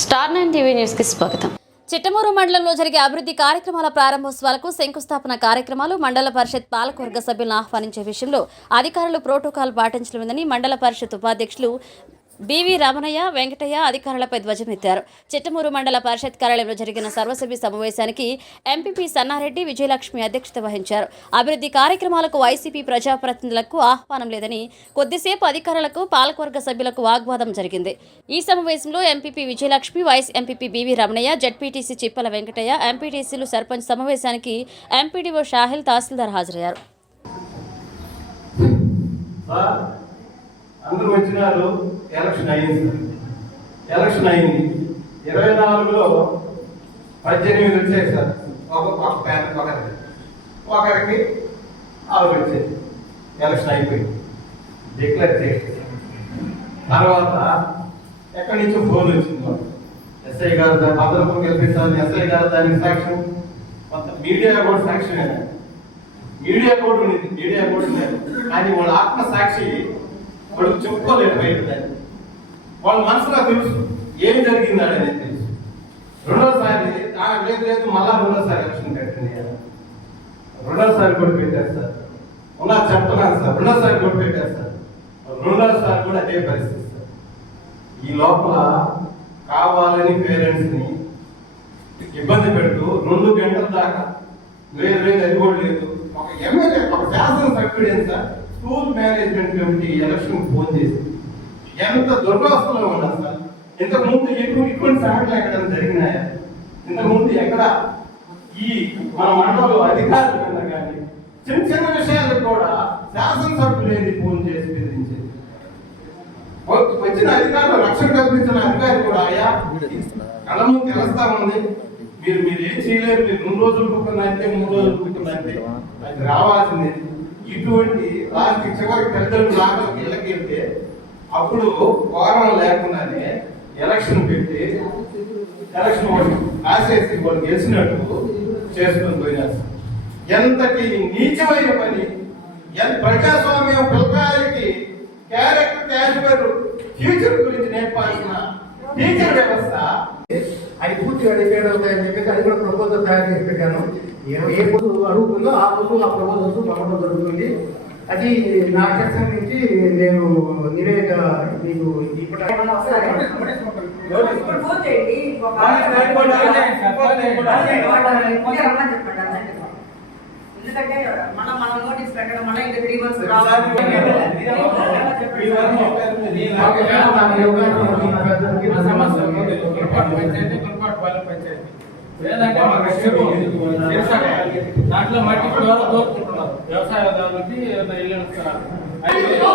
Star nine TV న్యూస్కి స్వాగతం. చిట్టమూరు మండలంలో జరిగే అభివృద్ధి కార్యక్రమాల ప్రారంభోత్సవాలకు శంకుస్థాపన కార్యక్రమాలు మండల పరిషత్ పాలకవర్గ సభ్యులను ఆహ్వానించే విషయంలో అధికారులు ప్రోటోకాల్ పాటించలేదని మండల పరిషత్ ఉపాధ్యక్షులు బీవీ రమణయ్య వెంకటయ్య అధికారులపై ధ్వజమెత్తారు. చిట్టమూరు మండల పరిషత్ కార్యాలయంలో జరిగిన సర్వసభ్య సమావేశానికి ఎంపీపీ సన్నారెడ్డి విజయలక్ష్మి అధ్యక్షత వహించారు. అభివృద్ధి కార్యక్రమాలకు వైసీపీ ప్రజాప్రతినిధులకు ఆహ్వానం లేదని కొద్దిసేపు అధికారులకు పాలకవర్గ సభ్యులకు వాగ్వాదం జరిగింది. ఈ సమావేశంలో MPP Vijayalakshmi vice MPP BV Ramanaiah ZPTC Chippala Venkataiah ఎంపీటీసీలు సర్పంచ్ సమావేశానికి ఎంపీడీఓ షాహిల్ తహసీల్దార్ హాజరయ్యారు. అందరూ వచ్చినారు ఎలక్షన్ అయింది ఎలక్షన్ అయింది. ఇరవై నాలుగులో పద్దెనిమిది వచ్చాయి సార్. ఒక ఒక ప్యాన్ ఒకరికి. ఒకరికి ఆరు వచ్చాయి. ఎలక్షన్ అయిపోయింది. డిక్లేర్ చేసి తర్వాత ఎక్కడి నుంచో ఫోన్ వచ్చింది. మాకు ఎస్ఐ గారు దాన్ని భద్రపం కల్పించాలని ఎస్ఐ గారు దానికి సాక్ష్యం. మొత్తం మీడియా కూడా సాక్ష్యమే మీడియా కూడా ఉంది. మీడియా కూడా కానీ వాళ్ళ ఆత్మ సాక్షి వాళ్ళు చెప్పుకోలేకపోయారు దాన్ని. వాళ్ళ మనసులో తెలుసు ఏం జరిగింది అనేది తెలుసు. రెండోసారి ఆ, లేదు లేదు మళ్ళా రెండోసారి ఎలక్షన్ పెట్టండి రెండోసారి కూడా పెట్టారు సార్. ఉన్నా చెప్తున్నాను సార్ రెండోసారి కూడా పెట్టారు సార్. రెండోసారి కూడా అదే పరిస్థితి సార్. ఈ లోపల కావాలని పేరెంట్స్ని ఇబ్బంది పెడుతూ రెండు గంటల దాకా లేదు లేదు అది కూడా లేదు. ఒక ఎమ్మెల్యే ఒక శాసన సభ్యుడు ఎంత school management committee election phone చేసి ఎంత దుర్వ్యవస్థలో ఉన్నా సార్? ఇంతకుముందు ఎక్కువ ఇటువంటి సంఘటనలు ఎక్కడ జరిగినాయా? ఇంతకుముందు ఎక్కడ? ఈ మన మండలంలో అధికారులు కింద కానీ చిన్న చిన్న విషయాలు కూడా శాసనసభ్యులు ఏంటి ఫోన్ చేసి బెదిరించేది వచ్చిన అధికారులు రక్షణ కల్పించిన అధికారి కూడా అయ్యా కళము తెలుస్తా ఉంది మీరు మీరు ఏం చేయలేరు. మీరు రెండు రోజులు కుక్కన అంటే మూడు రోజులు కుక్కన అంటే అది రావాల్సింది. ఇటువంటి లాస్ట్ చివరి పెద్దలు లాగా ఇళ్ళకి అప్పుడు కోరం లేకుండానే ఎలక్షన్ పెట్టి ఎలక్షన్ వాళ్ళు ఆశేసి వాళ్ళు గెలిచినట్టు చేసుకొని పోయినారు. ఎంతటి నీచమైన పని. ఎంత ప్రజాస్వామ్యం పిల్లకాయలకి క్యారెక్టర్ క్యారెక్టర్ ఫ్యూచర్ గురించి నేర్పాల్సిన టీచర్ వ్యవస్థ. అది పూర్తిగా డిపెండ్ అవుతాయని చెప్పేసి అది కూడా ప్రపోజల్ తయారు చేసి పెట్టాను. ఏ- పొద్దు అడుగుతుందో ఆ పొద్దు ఆ ప్రపోజల్స్ పంపడం జరుగుతుంది అది నా సెక్షన్ నుంచి నేను నివేదిక మీకు. ఎందుకంటే మనం మనం నోటీస్ పెట్టడం మళ్ళీ ఇంకా త్రీ మంత్స్ లేదంటే మాకు. తెలుసా? దాంట్లో మట్టి కూడా దోచుకుంటున్నారు వ్యవసాయదారులకి ఇల్లు ఇస్తున్నారు మీరు?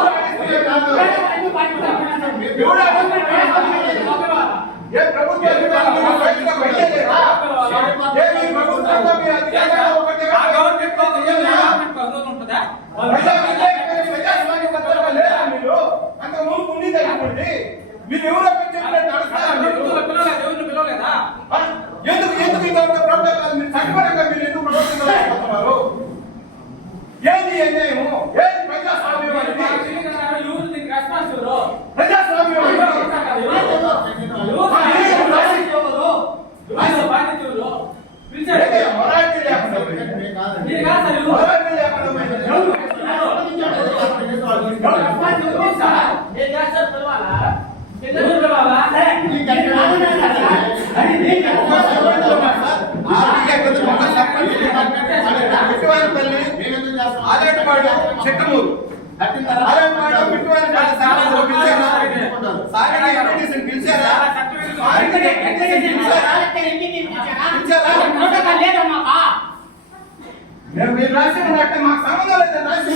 బయటకు వెళ్ళలేరా? ఏ మీ ప్రభుత్వంలో మీ అధికారులు ఒకటే ఆ గవర్నమెంట్ కాదు, ఏ గవర్నమెంట్ కాదు, అది ఉంటుందా? ప్రజా వ్యతిరేకమైన ప్రజాస్వామ్యబద్ధంగా లేరా మీరు? అంతకు ముందు ఉండేది అనుకోండి. మీరు ఎవరో మీరు చెప్పినట్టు నడుస్తారా మీరు? ప్రభుత్వం పిలవలేదు, ఎవరిని పిలవలేదా? ఆ? ఎందుకు ఎందుకు ఇంత ఉన్న ప్రోటోకాల్ మీరు చట్టపరంగా మీరు ఎందుకు ప్రవర్తించలేకపోతున్నారు? ఏంది ఈ అన్యాయము? ఏంది ప్రజాస్వామ్యం మాకు అనేది? తెలియదు కదా, ఎవరు దీనికి రెస్పాన్స్ ఎవరు? ప్రజాస్వామ్యం ఎవరు అనేది? చెప్తారు కదా, ఎవరు? ఎవరు? ఆ, మీరు రాసి- ఎవరు బాధ్యత ఎవరు? పిలిచారు. ఏంటి ఆ మొరాలిటీ లేకుండా మీరు కాదు సార్, ఎవరు? మొరాలిటీ లేకుండా పోయింది. ఎవరు సార్? ఏం చేస్తారు పిలవాలా? ఎవరు పిలవాలా? చెట్టుమూరు ఆరేడుపాడు పిలిచారా? పిలిచారా? మేము మీరు రాసిన మాకు సంబంధం లేదు రాసిన